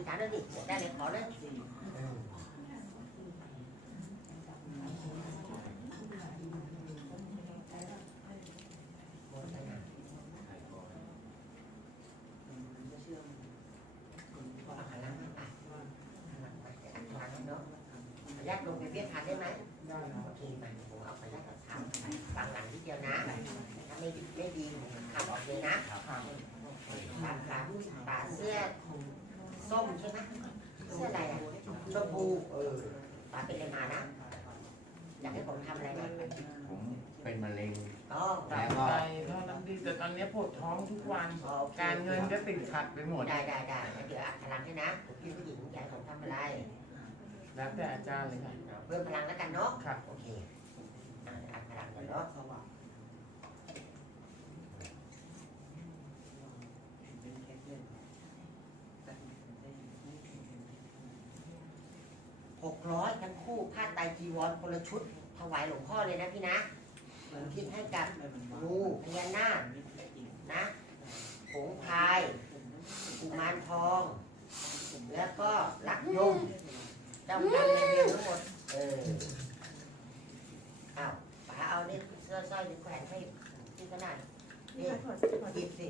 ธิษฐานเลยดิได้เลยขอเลยเออหมดแล้วนะเอาหันหลังมาไปหันหลังไปเดี๋ยวอันตรายนะเนาะขออนุญาตลงไปเวียดทานได้ไหมโอเคมาผมเอาไปแล้วก็ทำฟังหลังนิดเดียวนะถ้าไม่ดีไม่ดีผมขับออกเลยนะปาปาปาเสื้อส้มใช่ไหมเสื้ออะไรอะชมพูเออปา เป็นอะไรมานะ อยากให้ผมทำอะไรนะผมเป็นมะเร็ง อ๋อแล้วก็ใจเท่านั้นดีแต่ตอนนี้ปวดท้องทุกวัน อ๋อโอคการเงินก็ติดขัดไปหมด ได้ได้ได้แล้วเดี๋ยวอัดพลังให้นะผมพี่ผู้หญิงอยากให้ผมทำอะไร แล้วแต่อาจารย์เลยค่ะ เพิ่มพลังแล้วกันเนาะ ครับ โอเคอะอัดพลังกันเนาะ หกร้อยทั้งคู่ผ้าไตรจีวรคนละชุด ถวายหลวงพ่อเลยนะพี่นะผมคิดให้กับงูพญานาคนะผงพายกุมารทอง แล้วก็ลักยมจ้ากรรมในายทั้งหมด เอออ้าวป๋าเอานี่เสื้อสร้อยหรือแขวนให้ที่ขนาดนี่หยิบสิ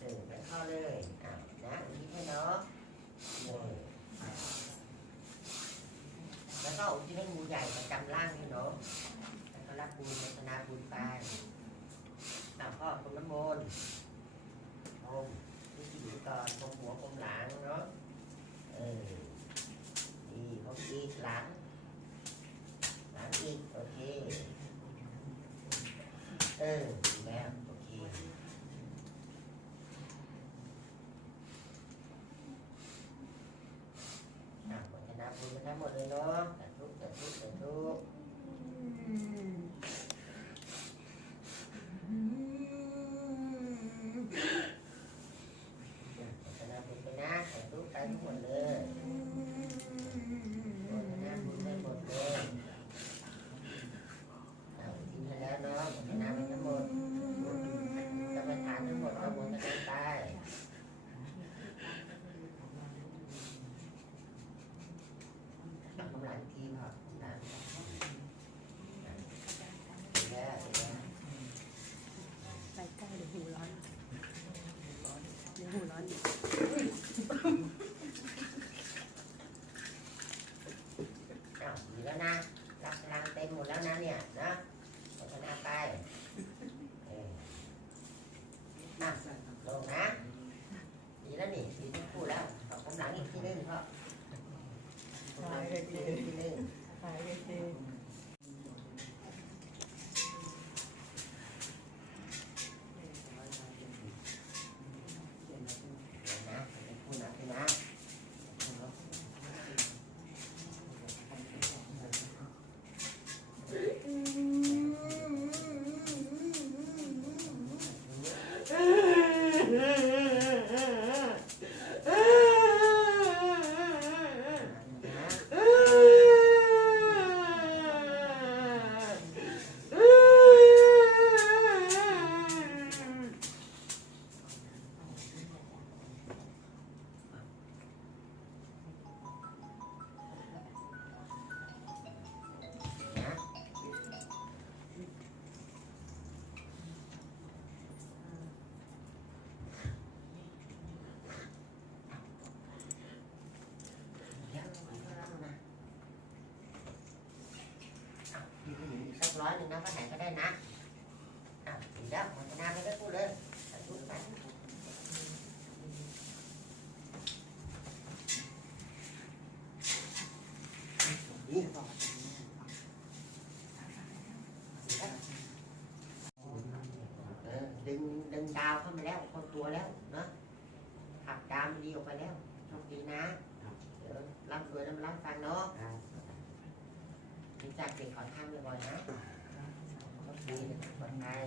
เออไปเข้าเลยอ้าวนะหยิบให้เนาะ แล้วก็อุทิศให้งูใหญ่ประจำร่างให้เนาะแล้วก็รับบุญพัฒนาบุญไปอ้าวพ่อคนน้ำมนต์อมที่ที่อยู่ก่อนตรงหัวตรงหลังเนาะ เออดีเขาอีกหลัง หลังอีก โอเค เออแล้ว โอเค อะหมด คณะบุญกันทั้งห 哎，对。 สักร้อยหนึ่งนะป้าไหนก็ได้นะอะถึงแล้วพัฒนาไม่ได้พูดเลยสาธุไปนี่ต่อเออดึงดึงดาวเข้ามาแล้วคนตัวแล้วเนาะผลักดาวมันดีออกไปแล้วโชคดีนะเดี๋ยวรับรวยแล้วมารับฟังเนาะ รู้จักเด็กขอทานบ่อยๆนะโชคดีนะปลอดภัย